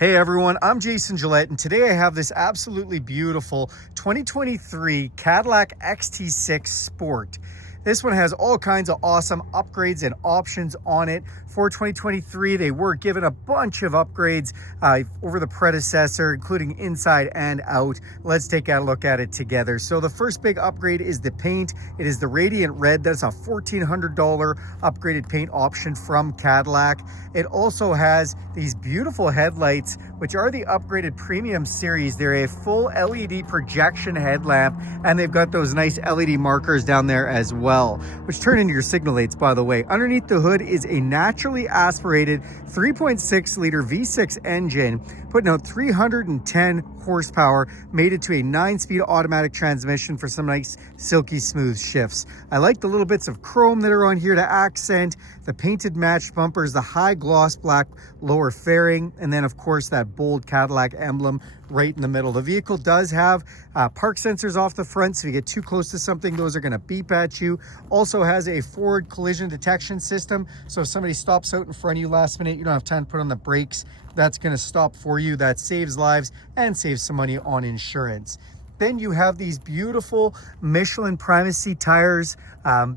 Hey everyone, I'm Jason Gillette, and today I have this absolutely beautiful 2023 Cadillac XT6 Sport. This one has all kinds of awesome upgrades and options on it. For 2023, they were given a bunch of upgrades over the predecessor, including inside and out. Let's take a look at it together. So the first big upgrade is the paint. It is the Radiant Red. That's a $1,400 upgraded paint option from Cadillac. It also has these beautiful headlights, which are the upgraded Premium Series. They're a full LED projection headlamp, and they've got those nice LED markers down there as well, which turn into your signal lights, by the way. Underneath the hood is a naturally aspirated 3.6 liter V6 engine, putting out 310 horsepower, made it to a 9-speed automatic transmission for some nice silky smooth shifts. I like the little bits of chrome that are on here to accent the painted matched bumpers, the high gloss black lower fairing, and then of course that bold Cadillac emblem right in the middle. The vehicle does have park sensors off the front, so if you get too close to something, those are going to beep at you. Also has a forward collision detection system, so if somebody stops out in front of you last minute, you don't have time to put on the brakes, that's going to stop for you. That saves lives and saves some money on insurance. Then you have these beautiful Michelin Primacy tires.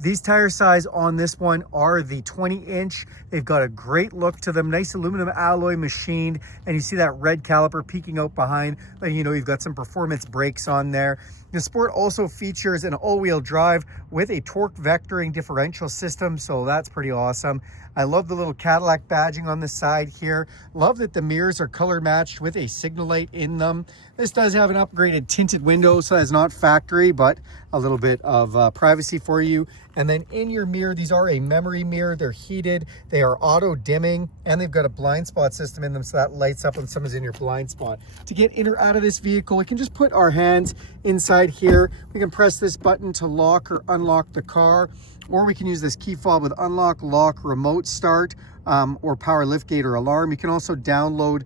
These tire size on this one are the 20-inch. They've got a great look to them, nice aluminum alloy machined, and you see that red caliper peeking out behind, letting you know you've got some performance brakes on there. The Sport also features an all-wheel drive with a torque vectoring differential system, so that's pretty awesome. I love the little Cadillac badging on the side here. Love that the mirrors are color matched with a signal light in them. This does have an upgraded tinted window, so it's not factory, but a little bit of privacy for you. And then in your mirror, these are a memory mirror. They're heated, they are auto dimming, and they've got a blind spot system in them, so that lights up when someone's in your blind spot. To get in or out of this vehicle, we can just put our hands inside here. We can press this button to lock or unlock the car, or we can use this key fob with unlock, lock, remote start, or power liftgate or alarm. You can also download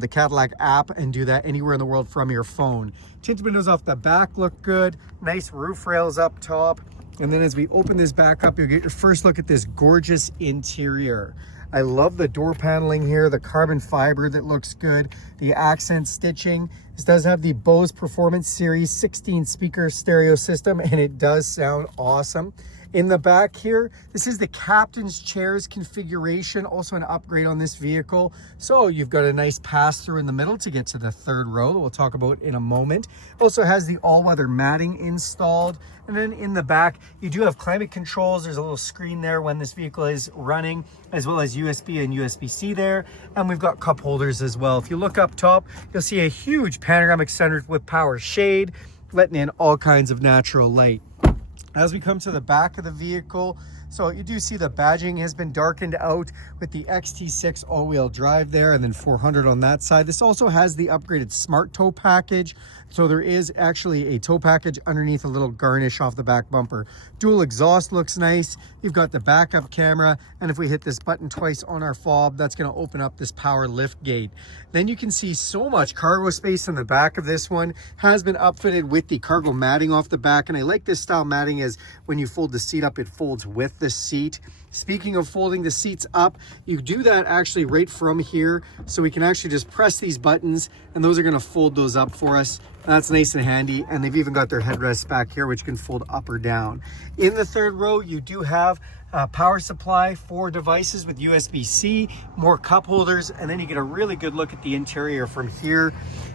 the Cadillac app and do that anywhere in the world from your phone. Tinted windows off the back look good. Nice roof rails up top. And then as we open this back up, you'll get your first look at this gorgeous interior. I love the door paneling here, the carbon fiber that looks good, the accent stitching. This does have the Bose Performance Series 16 speaker stereo system, and it does sound awesome. In the back here, this is the captain's chairs configuration, also an upgrade on this vehicle. So you've got a nice pass through in the middle to get to the third row that we'll talk about in a moment. Also has the all-weather matting installed. And then in the back, you do have climate controls. There's a little screen there when this vehicle is running, as well as USB and USB-C there. And we've got cup holders as well. If you look up top, you'll see a huge panoramic sunroof with power shade, letting in all kinds of natural light. As we come to the back of the vehicle, so you do see the badging has been darkened out with the XT6 all-wheel drive there, and then 400 on that side. This also has the upgraded smart tow package. So there is actually a tow package underneath, a little garnish off the back bumper. Dual exhaust looks nice. You've got the backup camera, and if we hit this button twice on our fob, that's going to open up this power lift gate. Then you can see so much cargo space in the back of this one. Has been upfitted with the cargo matting off the back, and I like this style matting as when you fold the seat up, it folds with the seat. Speaking of folding the seats up, you do that actually right from here, so we can actually just press these buttons and those are going to fold those up for us. That's nice and handy, and they've even got their headrests back here which can fold up or down. In the third row, you do have a power supply for devices with USB-C, more cup holders, and then you get a really good look at the interior from here.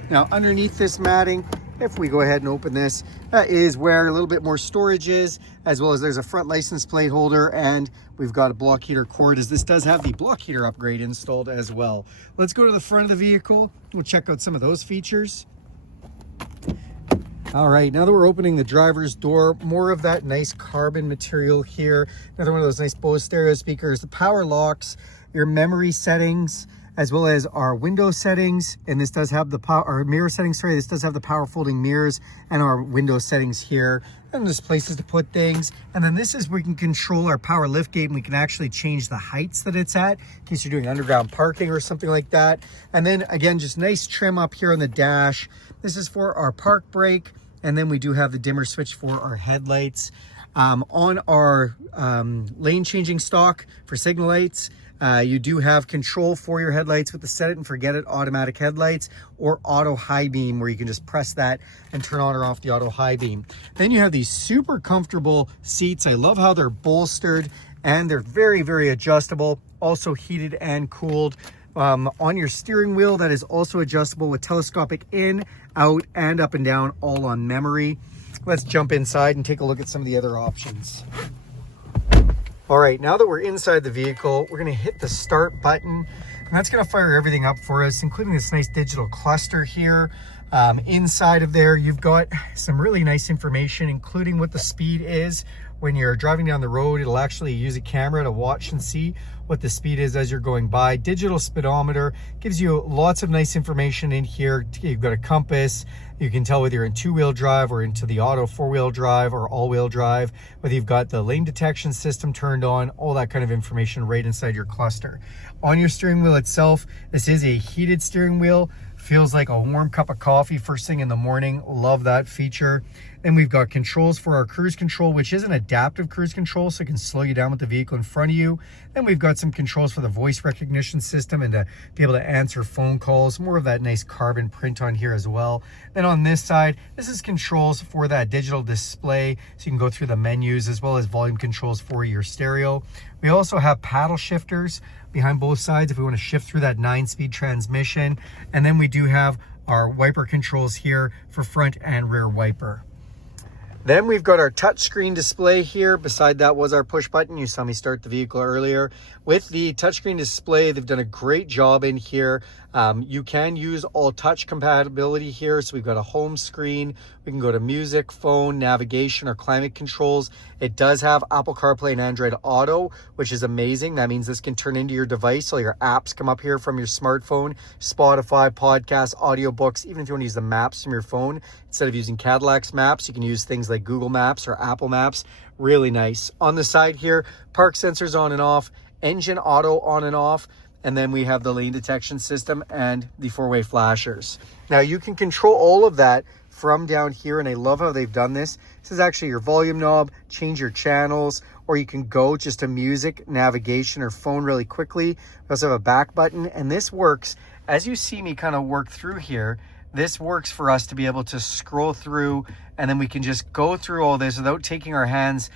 Now underneath this matting, if we go ahead and open this, is where a little bit more storage is, as well as there's a front license plate holder, and we've got a block heater cord, as this does have the block heater upgrade installed as well. Let's go to the front of the vehicle. We'll check out some of those features. All right, now that we're opening the driver's door, more of that nice carbon material here. Another one of those nice Bose stereo speakers, the power locks, your memory settings, as well as our window settings. And this does have the our mirror settings, sorry, this does have the power folding mirrors and our window settings here. And there's places to put things. And then this is where we can control our power lift gate, and we can actually change the heights that it's at in case you're doing underground parking or something like that. And then again, just nice trim up here on the dash. This is for our park brake. And then we do have the dimmer switch for our headlights. On our lane changing stock for signal lights, You do have control for your headlights with the set it and forget it automatic headlights, or auto high beam, where you can just press that and turn on or off the auto high beam. Then you have these super comfortable seats. I love how they're bolstered and they're very, very adjustable, also heated and cooled. On your steering wheel, that is also adjustable with telescopic in, out, and up and down, all on memory. Let's jump inside and take a look at some of the other options. All right, now that we're inside the vehicle, we're gonna hit the start button, and that's gonna fire everything up for us, including this nice digital cluster here. Inside of there, you've got some really nice information, including what the speed is. When you're driving down the road, it'll actually use a camera to watch and see what the speed is as you're going by. Digital speedometer gives you lots of nice information in here. You've got a compass. You can tell whether you're in two-wheel drive or into the auto four-wheel drive or all-wheel drive, whether you've got the lane detection system turned on, all that kind of information right inside your cluster. On your steering wheel itself, this is a heated steering wheel. Feels like a warm cup of coffee first thing in the morning. Love that feature. Then we've got controls for our cruise control, which is an adaptive cruise control, so it can slow you down with the vehicle in front of you. Then we've got some controls for the voice recognition system and to be able to answer phone calls. More of that nice carbon print on here as well. Then on this side, this is controls for that digital display, so you can go through the menus, as well as volume controls for your stereo. We also have paddle shifters behind both sides if we want to shift through that 9-speed transmission. And then we do have our wiper controls here for front and rear wiper. Then we've got our touchscreen display here. Beside that was our push button. You saw me start the vehicle earlier. With the touchscreen display, they've done a great job in here. You can use all touch compatibility here. So we've got a home screen. We can go to music, phone, navigation, or climate controls. It does have Apple CarPlay and Android Auto, which is amazing. That means this can turn into your device. So your apps come up here from your smartphone, Spotify, podcasts, audiobooks. Even if you want to use the maps from your phone, instead of using Cadillac's maps, you can use things like Google Maps or Apple Maps. Really nice. On the side here, park sensors on and off, engine auto on and off, and then we have the lane detection system and the four-way flashers. Now you can control all of that from down here, and I love how they've done this. This is actually your volume knob, change your channels, or you can go just to music, navigation, or phone really quickly. We also have a back button, and this works, as you see me kind of work through here, this works for us to be able to scroll through, and then we can just go through all this without taking our hands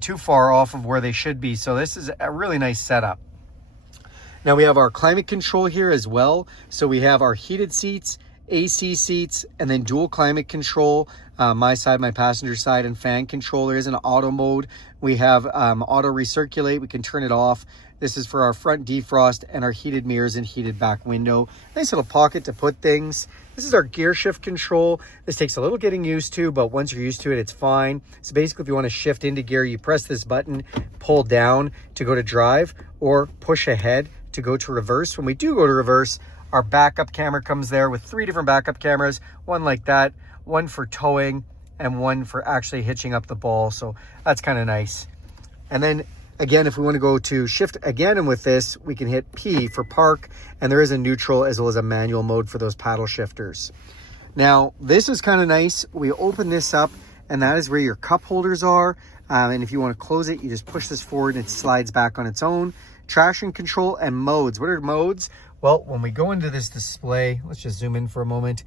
too far off of where they should be. So this is a really nice setup. Now we have our climate control here as well. So we have our heated seats, AC seats, and then dual climate control, my side, my passenger side, and fan control. There is an auto mode. We have auto recirculate. We can turn it off. This is for our front defrost and our heated mirrors and heated back window. Nice little pocket to put things. This is our gear shift control. This takes a little getting used to, but once you're used to it, it's fine. So basically, if you want to shift into gear, you press this button, pull down to go to drive, or push ahead to go to reverse. When we do go to reverse, our backup camera comes there with 3 different backup cameras, one like that, one for towing, and one for actually hitching up the ball. So that's kind of nice. And then again, if we want to go to shift again, and with this, we can hit P for park, and there is a neutral as well as a manual mode for those paddle shifters. Now, this is kind of nice. We open this up, and that is where your cup holders are. And if you want to close it, you just push this forward and it slides back on its own. Traction control and modes. What are modes? Well, when we go into this display, let's just zoom in for a moment.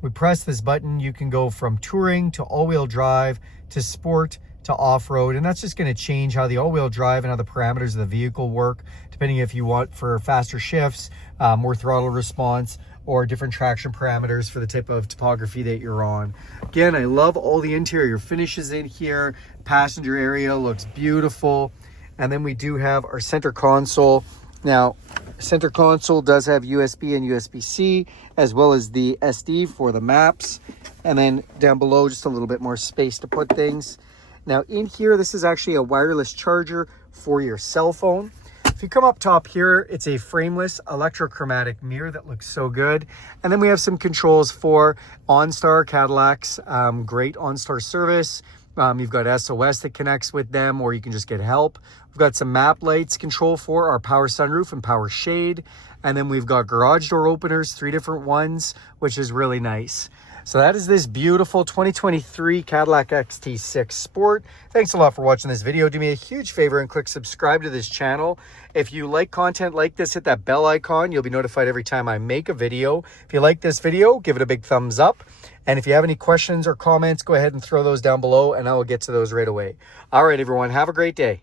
We press this button, you can go from touring to all-wheel drive to sport to off-road, and that's just going to change how the all-wheel drive and how the parameters of the vehicle work, depending if you want for faster shifts, more throttle response, or different traction parameters for the type of topography that you're on. Again, I love all the interior finishes in here. Passenger area looks beautiful. And then we do have our center console. Now, center console does have USB and USB-C, as well as the SD for the maps. And then down below, just a little bit more space to put things. Now in here, this is actually a wireless charger for your cell phone. If you come up top here, it's a frameless electrochromatic mirror that looks so good. And then we have some controls for OnStar Cadillac's great OnStar service. You've got SOS that connects with them, or you can just get help. We've got some map lights control for our power sunroof and power shade. And then we've got garage door openers, 3 different ones, which is really nice. So that is this beautiful 2023 Cadillac XT6 Sport. Thanks a lot for watching this video. Do me a huge favor and click subscribe to this channel. If you like content like this, hit that bell icon. You'll be notified every time I make a video. If you like this video, give it a big thumbs up. And if you have any questions or comments, go ahead and throw those down below and I will get to those right away. All right, everyone, have a great day.